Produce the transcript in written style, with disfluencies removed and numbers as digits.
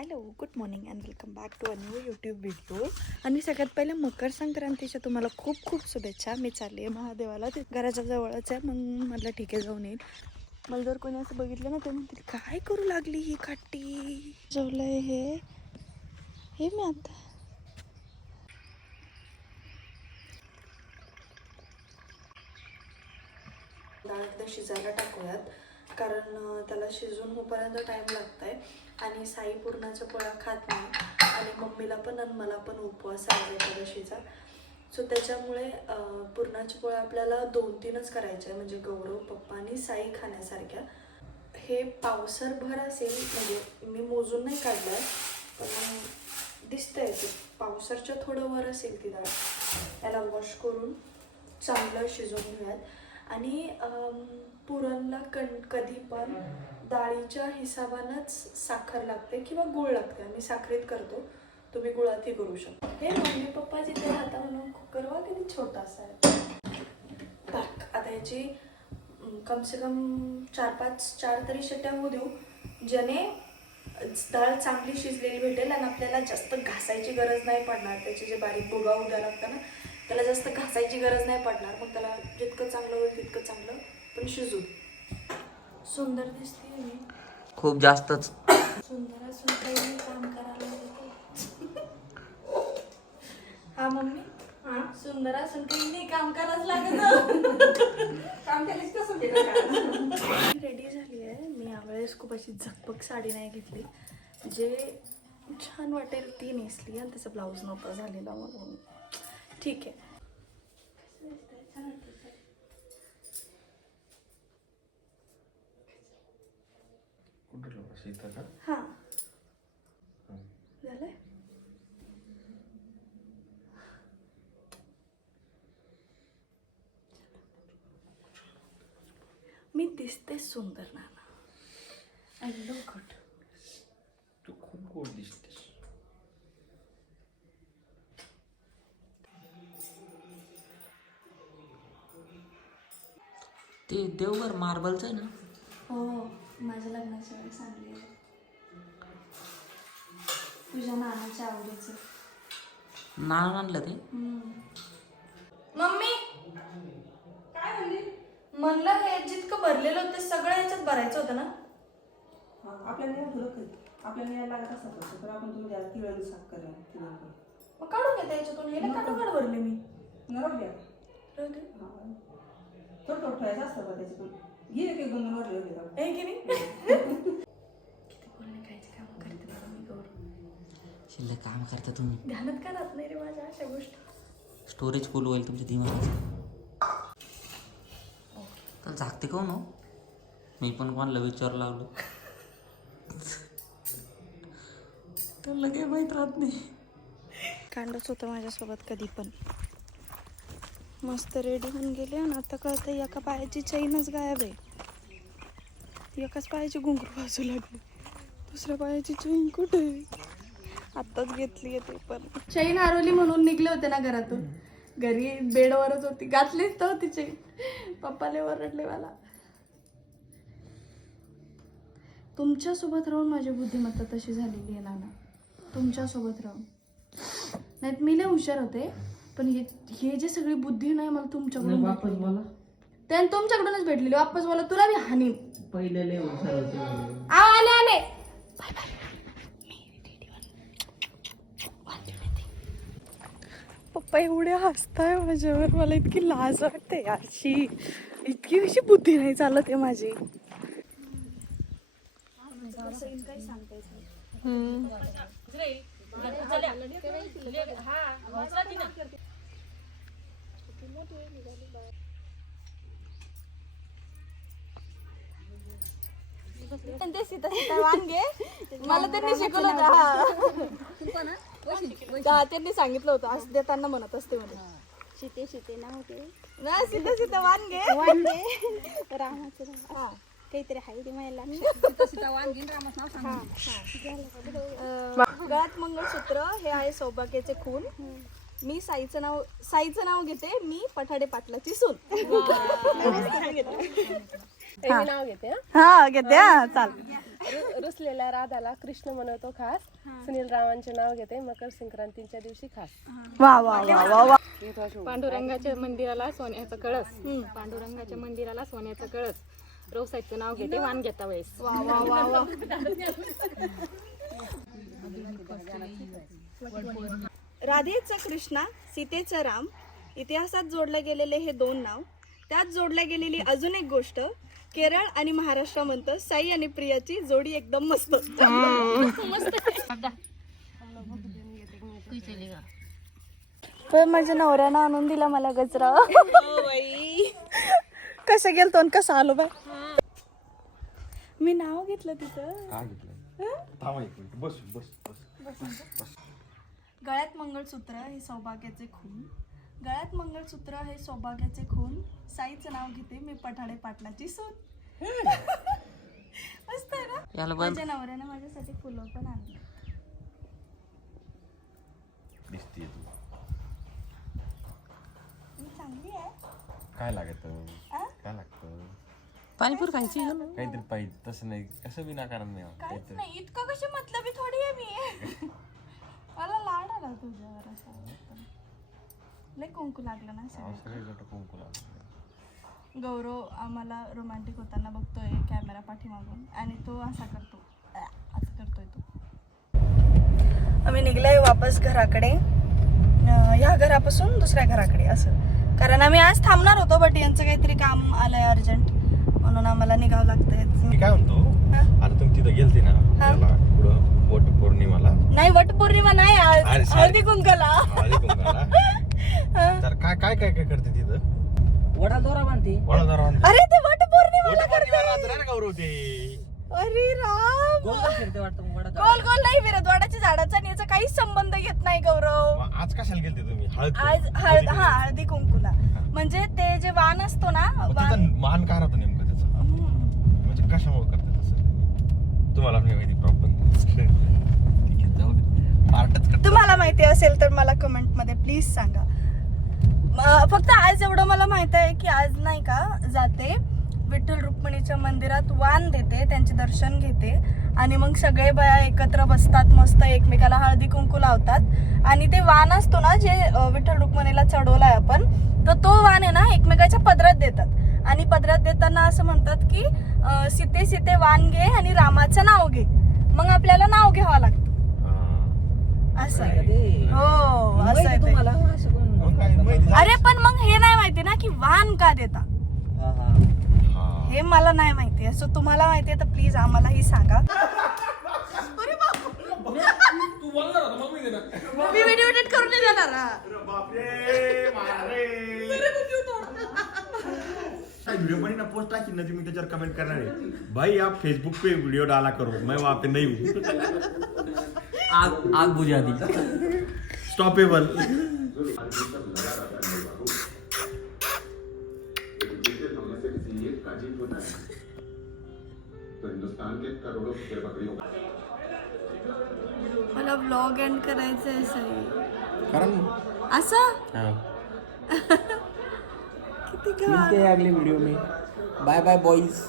Hello, good morning and welcome back to a new YouTube video. आणि सगळ्यात पहिले मकर संक्रांतीच्या तुम्हाला खूप खूप शुभेच्छा. मी चालली आहे महादेवाला, ते घराच्या जवळच आहे. मग म्हटलं ठीक आहे जाऊन येईल. मला जर कोणी असं बघितलं ना ते म्हणतील काय करू लागली ही काठी. जेवलंय हे मी आता डाळ एकदा शिजायला टाकूयात, कारण त्याला शिजून होईपर्यंत टाईम लागत आहे. आणि साई पुरणाच्या पोळ्या खात नाही आणि मम्मीला पण आणि मला पण उपवास आहे एकादशीचा. सो त्याच्यामुळे पुरणाची पोळ्या आपल्याला 2-3च करायच्या आहे, म्हणजे गौरव, पप्पा आणि साई खाण्यासारख्या. हे पावसरभर असेल, म्हणजे मी मोजून नाही काढलं आहे, पण दिसतंय ते पावसरच्या थोडं वर असेल ती डाळ. याला वॉश करून चांगलं शिजवून घेऊयात. आणि पुरणला कधी पण डाळीच्या हिसाबानंच साखर लागते किंवा गूळ लागते. आम्ही साखरेत करतो, तुम्ही गुळातही करू शकता. हे मम्मी पप्पा जिथे राहता म्हणून कुकर वा किती छोटासा आहे. टाक आता याची कमसे कम 4 तरी शिट्ट्या होऊ देऊ, ज्याने डाळ चांगली शिजलेली भेटेल आणि आपल्याला जास्त घासायची गरज नाही पडणार. त्याचे जे बारीक भुगा उद्या लागतं ना, त्याला जास्त घासायची गरज नाही पडणार. मग त्याला जितकं चांगलं होईल तितकं चांगलं. पण शिजू सुंदर दिसते मी खूप जास्तच सुंदर असून काही काम करायला येते. हा मम्मी, सुंदर असून काही नाही काम करायला लागत. काम केलीस कसं केलं? रेडी झाली आहे मी. यावेळेस खूप अशी झकपक साडी नाही घेतली, जे छान वाटेल ती नेसली. आणि त्याचा ब्लाऊज नव्हता झालेला म्हणून ठीक आहे. हा झालंय. मी दिसते सुंदर नाना. I look good. तू खूप गोड दिसतेस. ते देवघर मार्बलचं आहे ना? हो, माझ्या लग्नाच्या वेळेस सांगले तुझ्या नानाच्या आवडीचं. नाना आणलं ते? मम्मी काय म्हणली? म्हणलं हे जितकं भरलेलं होतं सगळं याच्यात भरायचं होतं ना. आपल्याला या फुलं खायचं, आपल्याला यायला लागत असतात, तर आपण तुम्ही द्या तिळाला साखर करा. मग काढून घेता याच्यातून. हे काढून भरले मी. नरम द्या. राहू दे. थोडं थोडं ठेवायचं असतं का त्याच्यातून. घे एक 1-2 वरले होते. हे की नाही. किती बोलणे खायचे काम करते बघा मी गौरव. शिल्लक काम करता तुम्ही. ध्यानात का राहत नाही रे माझ्या अशा गोष्टी. स्टोरेज फुल होईल तुमच्या दिमागाचं. तर झाकते कोण हो? मी पण कोणाला विचार लावलं तर लगे माहीत राहत नाही. कांडच होतं माझ्यासोबत कधी पण. मस्त रेडी होऊन गेले आणि आता कळतं एका पायाची चैनच गायब आहे. एकाच पायाची घुंगरू वाजू लागली, दुसऱ्या पायाची चैन कुठे आहे? आत्ताच घेतली आहे ते पण. चैन हरवली म्हणून निघले होते ना घरातून. घरी बेडवरच होती, घातलीच तर होती चैन. पप्पाले ओरडले मला. तुमच्यासोबत राहून माझी बुद्धिमत्ता तशी झालेली आहे नाना. तुमच्यासोबत राहून नाही मी लय हुशार होते, पण हे जे सगळी बुद्धी नाही मला तुमच्याकडून वापस बोला. त्याने तुमच्याकडूनच भेटलेली. वापस बोला तुला मी हानी. पहिले लय हुशार होते. आले बाय बाय. पप्पा एवढे हसताय माझ्यावर, मला इतकी लाज वाटते याची. इतकी अशी बुद्धी नाही चालत आहे माझी. काही सांगता येत नाही. ते सीता वांगे मला त्यांनी शिकवलं होतं. त्यांनी सांगितलं होतं असं देताना म्हणत असते म्हणून. शिते शिते ना होते ना सीता सीता वांगे वांगे रामाचं काहीतरी आहे ते मला गळ्यात मंगळसूत्र हे आहे सौभाग्याचे खून. मी साईचं नाव घेते, मी पठाडे पाटलाची सून. मी नाव घेते हा घेते हा चाल. रुसलेल्या राधाला कृष्ण मनवतो खास. सुनील रावांचे नाव घेते, मकर संक्रांतीच्या दिवशी खास. वा वा वा वा वा. पांडुरंगाच्या मंदिराला सोन्याचा कळस. पांडुरंगाच्या मंदिराला सोन्याचा कळस. रोसाईचं नाव घेते, वाण घेता वेळेस. वा वा वा वा. राधेचा कृष्णा, सीतेचा राम, इतिहासात जोडले गेलेले हे 2 नाव. त्यात जोडल्या गेलेली अजून एक गोष्ट, केरळ आणि महाराष्ट्रामध्ये साई आणि प्रियाची जोडी एकदम मस्त. तर माझ्या नवऱ्यानं आणून दिला मला गजरा. कसं गेलतो आणि कसं आलो बाय. मी नाव घेतलं तिथं. गळ्यात मंगळसूत्र हे सौभाग्याचे खून. गळ्यात मंगळसूत्र हे सौभाग्याचे खून. साईचं नाव घेते, मी पठाडे पाटलाची सून. मस्त आहे ना. माझ्या नवऱ्यानं माझ्यासाठी फुलं पण आणली. दिसते तू मी चांगली आहे. काय लागत काय लागतं पाणीपुरी खायची काहीतरी पाहिजे तसं नाही कसं विनाकारण नाही काहीच नाही. इतकं कशी मतलबी थोडी आहे मी. मला लाड आला तुझ्यावर असं. लय कुंकू लागलं ना सगळं. सगळे कुंकू लागलं. गौरव आम्हाला रोमॅन्टिक होताना बघतोय कॅमेरा पाठीमागून आणि तो असा करतो, असं करतोय तो. आम्ही निघलोय वापस घराकडे, ह्या घरापासून दुसऱ्या घराकडे असं. कारण आम्ही आज थांबणार होतो, बट यांचं काहीतरी काम आलंय अर्जंट, म्हणून आम्हाला निघावं लागतंय. मी काय म्हणतो, आता तुम्ही तिथं गेलते ना त्याला पुढं वटपौर्णिमाला. नाही वटपौर्णिमा नाही, आज हळदी कुंकाला. तर काय काय काय काय करते तिथं? वडा दोरा बांधते. वडा दोरा बांधते. अरे ते वटपौर्णिमाला वटपौर्णिमा गौरव ते. अरे राम, वडा गोल गोल नाही फिरत. वडाच्या झाडाचा आणि याचा काहीच संबंध घेत नाही गौरव. मग आज कशाला गेलते तुम्ही? आज हळदी कुंकूला. म्हणजे ते जे वाण असतो ना, मान काय राहतो नेमकं त्याचं, म्हणजे कशामुळे करते तसं तुम्हाला नाही माहिती प्रॉपर. ठीक आहे जाऊ दे. पार्टच करतो. तुम्हाला माहिती असेल तर मला कमेंट मध्ये प्लीज सांगा. फक्त आज एवढं मला माहित आहे की आज नाही का जाते विठ्ठल रुक्मिणीच्या मंदिरात, वाण देते, त्यांचे दर्शन घेते आणि मग सगळे बाया एकत्र बसतात, मस्त एकमेकाला हळदी कुंकू लावतात आणि ते वाण असतो ना जे विठ्ठल रुक्मिणीला चढवलाय आपण, तर तो वाण आहे ना एकमेकाच्या पदरात देतात आणि पदरात देताना असं म्हणतात की सीते सीते वाण घे आणि रामाचं नाव घे. मग आपल्याला नाव घ्यावं लागतं. असं आहे. हो असं आहे तुम्हाला ते. अरे पण मग हे नाही माहिती ना की वाण का देता, हे मला नाही माहिती. असं तुम्हाला माहिती आहे तर प्लीज आम्हालाही सांगा. मी व्हिडिओ एडिट करून नाही देणार. वीडियो बनी ना पोस्ट टाकी ना तुम्ही त्याच्यावर कमेंट करणार आहे, भाई आप फेसबुक पे वीडियो डाला करो, मैं वहां पे नहीं हूँ. आग बुझा दी. स्टॉपेबल. मला व्लॉग एंड करायचं आहे सही. कारण असं किती मिलते हैं अगले वीडियो में. Bye bye boys.